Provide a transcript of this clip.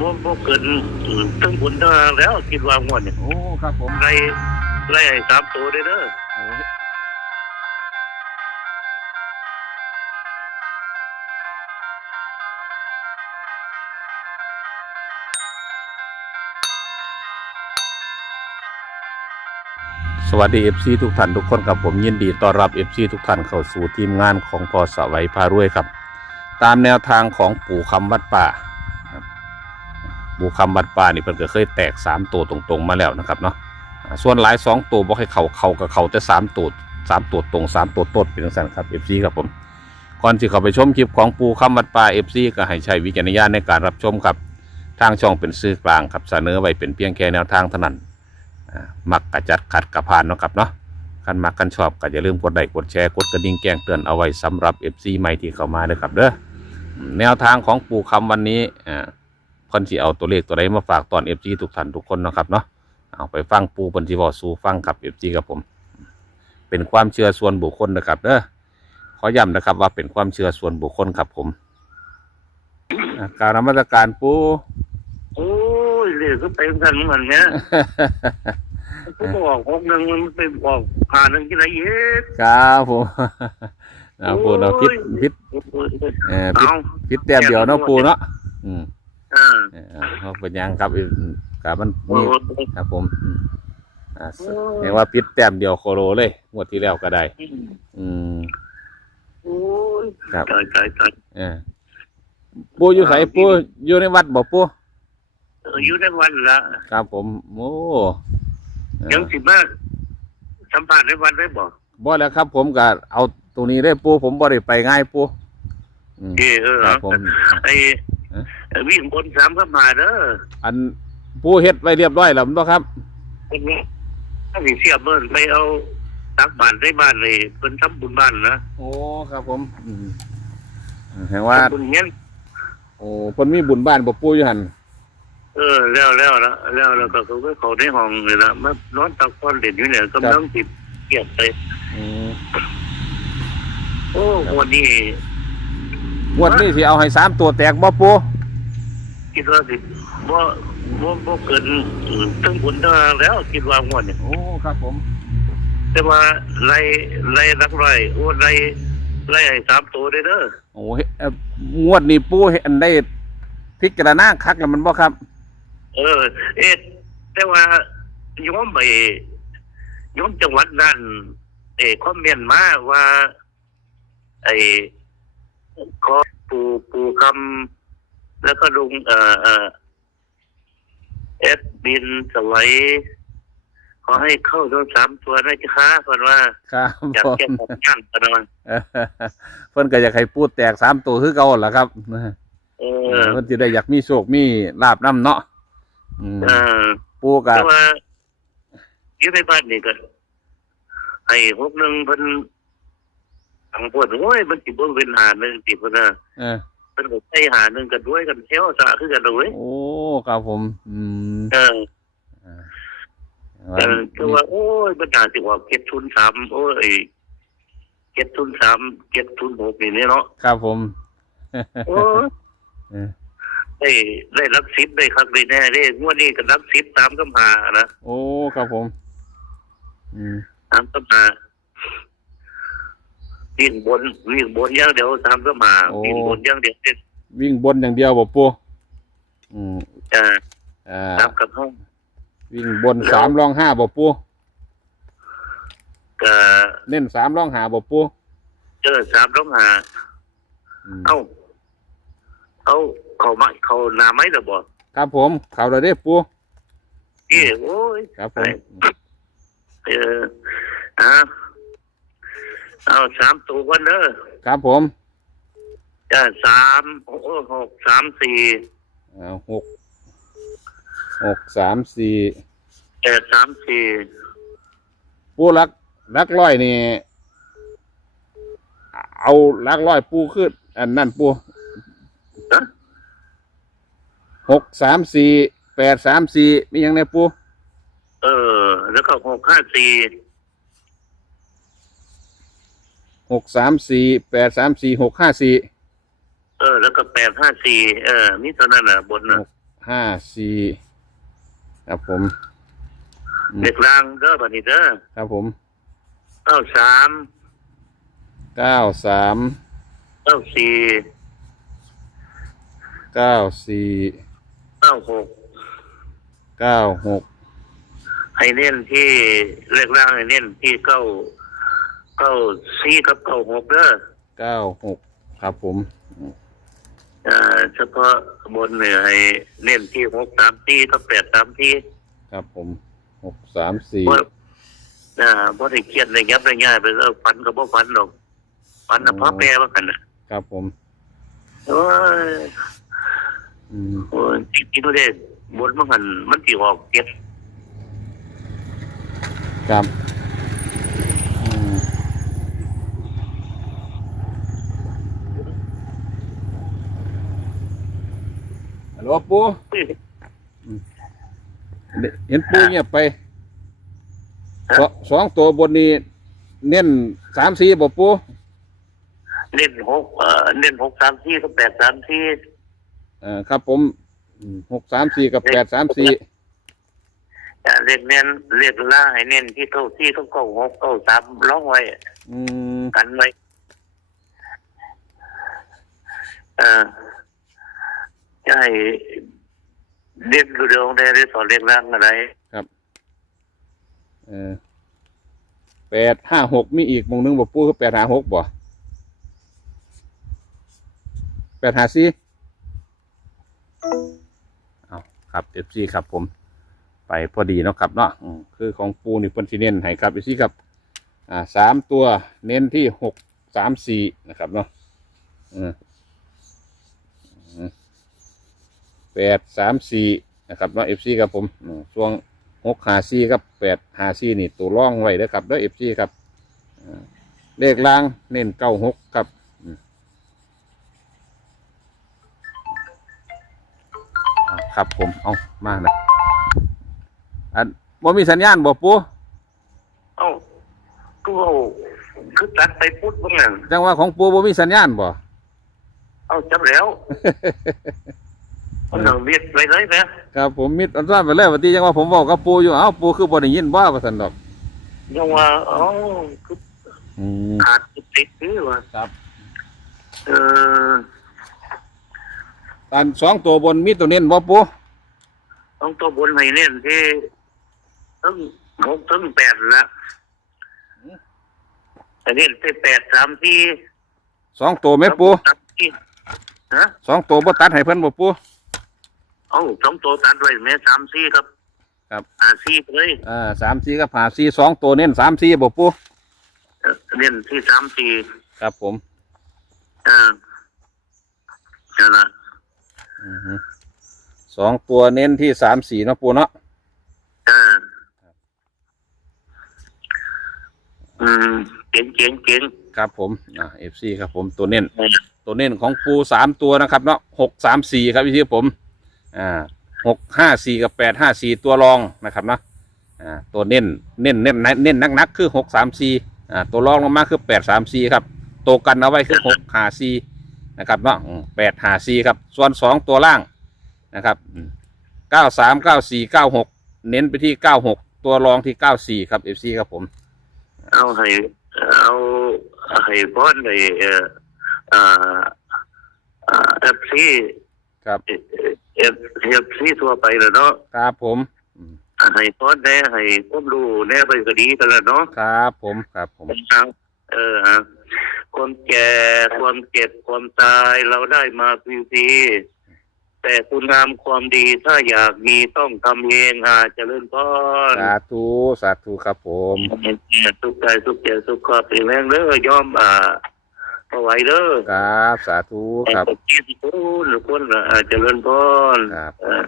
บ่บ่เกินถึงบุญเท่านั้นแล้วคิดว่างวดเนี่ยโอ้ครับผมไล่ไล่ให้สามตัวได้เด้อโอ้สวัสดี FC ทุกท่านทุกคนครับผมยินดีต้อนรับ FC ทุกท่านเข้าสู่ทีมงานของพอสวัยพารวยครับ ตามแนวทางของปู่คำวัดป่าครับ ปูคำวัดป่านี่เพิ่นก็เคยแตกสามตัวตรงๆมาแล้วนะครับเนาะส่วนหลายสองตัวบอกให้เขาเขากับเขาแต่สามตัวสามตัวตรงสามตัวต้นเป็นสันครับ FC ครับผมก่อนที่เขาไปชมคลิปของปูคำวัดป่า FC ก็ให้ใช้วิจารณญาณในการรับชมครับทางช่องเป็นสื่อกลางครับเสนอไว้เป็นเพียงแค่แนวทางเท่านั้นอ่ามักกระจัดขัดกระพานเนาะครับเนาะคันมักกันชอบก็อย่าลืมกดไลค์กดแชร์กดกระดิ่งแจ้งเตือนเอาไว้สำหรับ FC ใหม่ที่เข้ามาเด้อครับเด้อแนวทางของปู่คำวันนี้อ่า เพิ่นสิเอาตัวเลขตัวใดมาฝากตอน FC ทุกท่านทุกคนเนาะครับเนาะเอาไปฟังปู่เพิ่นสิเว้าสู่ฟังครับ FC ครับผม เป็นความเชื่อส่วนบุคคลนะครับเด้อขอย้ำนะครับว่าเป็นความเชื่อส่วนบุคคลครับผมอ่าการนมัสการปู่โอ้ยเรียกก็ไปกันเหมือนเนี้ยก็บอกหกหนึ่งมันไปบอกผ่านหนึ่งที่ไหนเย็ดครับผมเอาปูเนาะพิษพิษเอ่อพิษเอาพิษแต้มเดียวเนาะปูเนาะอืม อ่าเออเอาเป็นหยังครับอีกับมันโอ้นี่ครับผมอืมอ่าเรียกว่าพิษแต้มเดียวโคโลเลยงวดที่แล้วก็ได้อืม โอ้ยครับ ตายตายตายเออปูอยู่ไสปูอยู่ในวัดบ่ปูเอออยู่ในวันละครับผมโอ้เออยังสิมาสัมผัสในวันได้บอกบ่แล้วครับ ผมก็เอาตรงนี้ได้ปูผมบ่ได้ไปง่ายปูอืมเออเออครับผมไอ้ เอ๊ะไอ้วิ่งบนสามก็มาเด้ออันปูเฮ็ดไว้เรียบร้อยแล้วแม่นบ่ครับเป็นไงถ้าสิเสียเบิ้ลไปเอาตักบ้านได้บ้านเลยเป็นทำบุญบ้านนะโอ้ครับผมอืมเห็นว่า ทำบุญเงี้ยโอ้คนมีบุญบ้านบ่ปูอยู่หันเออแล้วแล้วแล้วแล้วแล้วก็เขาก็เขาได้ห้องเลยละมานอนตักคนเด่นอยู่เนี่ยกำลังติดเกียบไป อืมโอ้วันนี้งวดนี้สิเอาให้สามตัวแตกบ่ปู คิดว่าสิบ่บ่บ่เกินถึงบุญเท่านั้นแล้วคิดว่างวดเนี่ยโอ้ครับผม แต่ว่าไล่ไล่รักไรโอ้ไล่ไล่ให้สามตัวได้เด้อโอ้เฮ็ดเอ่องวดนี้ปูเห็นได้พิจารณาคักแล้วมันบ่ครับ เออ เอ๊ะแต่ว่าโยมไปโยมจังหวัดนั้นเออคอมเมนต์มาว่า ไอ้ขอปูปูคำ แล้วก็ลุงเอ่อเอ่อเอดบินสวัยขอให้เข้าทั้งสามตัวนะจ๊ะก่อนว่าครับอยากผมแก้ของย่านกันว่าเออเพิ่นก็อยากให้ปูแตกสามตัวคือเก่าล่ะครับเอเอออเพิ่นสิได้อยากมีโชคมีลาบนํเนาะอืมเออปูก็แต่ว่าอยู่ในบ้านนี่ก็ไอ้หกหนึ่งเพิ่นทางปวดโอ้ยมันสิบ่เป็นหาหนึ่งสิเพิ่นน่ะเออ เพิ่นก็ใช้หาหนึ่งกันด้วยกันเที่ยวสะคือกันเลยโอ้ครับผม อืมเออเออแต่ก็ว่า โอ้ยมันน่าสิว่าเก็บทุนสามโอ้ยเก็บทุนสามเก็บทุนหกนี่เนี่ยเนาะครับผมโอ้ยเออได้ได้รับสิทธิ์ได้คักได้แน่เด้งวดนี้ก็รับสิทธิ์ตามกำหานะโอ้ครับผม อืมตามกำหา วิ่งบนวิ่งบนอย่างเดียวตามกำหาวิ่งบนอย่างเดียวเด็ดวิ่งบนอย่างเดียวบ่ปูอืมอ่าอ่าตามกับห้องวิ่งบนสามรองห้าบ่ปูก็เน้นสามรองหาบ่ปูเจอสามร้องหาอืมเอ้าเอาเขามาเขาหนาไม้หรือบ่ครับผมข่าวเลยเด้อปูเอ้โอ้ย ครับผม เอออะ เอาสามตัวกันเด้อครับผมจ้าสามโอ้หกสามสี่อ่าหกหกสามสี่แปดสามสี่ปูรักรักร้อยนี่ เอารักร้อยปูขึ้นอันนั่นปูนะหกสามสี่แปดสามสี่มีอย่างไรปู เออ แล้วก็หกห้าสี่ หกสามสี่แปดสามสี่หกห้าสี่เออ แล้วก็แปดห้าสี่เออนี่เท่านั้นน่ะบนน่ะหห้าสี่ครับผม เด็กลางเด้อบัดนี้เด้อครับผมเก้าสามเก้าสามเก้าสี่เก้าสี่เก้าหกเก้าหกให้เน้นที่เลขล่างให้เน้นที่เก้า เก้าสี่กับเก้าหกเด้อเก้าหกครับผมเอ่อเฉพาะบนเนี่ยให้เน้นที่หกสามที่กับแปดสามที่ครับผมหกสามสี่เพราะอ่าเพราะได้เครียดได้ยับได้ง่ายไปแล้วฝันก็บ่ฝันหรอกฝันน่ะพ่อแปรว่ากันนะครับผม โอ้ยอืมโอ้ยจริงๆตัวเด็บนมันหันมันสิออกเก็บครับ ฮัลโหลปูเห็นปูเงียบไปสองสองตัวบนนี้ เน้นสามสี่บ่ปูเน้นหกเอ่อเน้นหกสามที่กับแปดสามที่เอ่อครับผมหกสามสี่กับแปดสามสี่อ่าเล่นเน้นเล่นล่างให้เน้นที่เก้าที่เก้าเก้าหกเก้าสามร้องไว้อืมกันไว้เอ่อ จะให้เล่นดูเดียวได้ได้สอนเล่นล่างอะไรเออแปดห้าหกมีอีกมงหนึงบ่ปูคือแปดห้าหกบ่แปดห้าสี่เอาครับเอฟซีครับผม ไปพอดีเนาะครับเนาะอืมคือของปูนี่เพิ่นสิเน้นให้ครับเอฟซีครับ อ่าสามตัวเน้นที่หกสามสี่นะครับเนาะอืมอืม แปดสามสี่นะครับเนาะเอฟซีครับผมอืมช่วงหกหาซีครับแปดหาซีนี่ตัวร่องไว้เด้อครับเด้อเอฟซีครับอ่าเลขล่างเน้นเก้าหกครับอืมอ่าครับผมเอามานะอันบ่มีสัญญาณบ่ปูเอ้าก็เอาคือตัดไปพุทธบ้างนั่นจังว่าของปูบ่มีสัญญาณบ่ เอาจับแล้ว มันต้องเรียกไปเลยนะครับผมมิดอันซ่อนไปเลยวันที่จังว่าผมบอกกับปูอยู่เอ้าปูคือบ่ได้ยินบ่ว่าซั่นดอกยังว่าอ้าคืออืมขาดติดนี่ว่าครับเอออันสองตัวบนมีตัวเน้นบ่ปูต้องตัวบนให้เน้นที่ถึงหกถึงแปดละอันนี้ที่แปดสามที่สองตัวแม่ปูสามที่ฮะสองตัวบ่ตัดให้เพิ่นบ่ปู เอ้าสองตัวตัดไว้แม่สามสี่ครับครับ อ่าสี่ไปเลยอ่าสามสี่กับหาสี่สองตัวเน้นสามสี่บ่ปูเอ่อเน้นที่สามสี่ครับผมอ่านั่นละอือฮึสองตัวเน้นที่สามสี่เนาะปูเนาะอ่าอืมเก่งเก่งเก่งครับผมอ่าเอฟซีครับผมตัวเน้นเออตัวเน้นของปูสามตัวนะครับเนาะหกสามสี่ครับพี่ที่ผม อ่าหกห้าสี่กับแปดห้าสี่ตัวรองนะครับเนาะอ่าตัวเน้นเน้นเน้นเน้นนักนักๆคือหกสามสี่อ่าตัวรองลงมาคือแปดสามสี่ครับตัวกันเอาไว้คือหกห้าสี่นะครับเนาะแปดห้าสี่ครับส่วนสองตัวล่างนะครับเก้าสามเก้าสี่เก้าหกเน้นไปที่เก้าหกตัวรองที่เก้าสี่ครับเอฟซีครับผม เอาให้เอาให้บอนในเอ่ออ่าอ่าเอฟซีครับ เอเอฟเอฟซีทั่วไปแล้วเนาะครับผมอืมให้บอนแน่ให้ความรู้แน่ไปก็ดีกันแล้วเนาะครับผมครับผมเอาเออฮะความแก่ความเจ็บความตายเราได้มาฟรีๆแต่คุณงามความดีถ้าอยากมีต้องทำเองอาจจะเริ่มต้นสาธุสาธุครับผม สุขใจสุขใจสุขครอบเป็นแรงเด้อยอมอ่า เอาไว้เด้อครับ สาธุครับแต่ที่ทุกคนทุกคนอาจจะเริ่มต้นครับเออ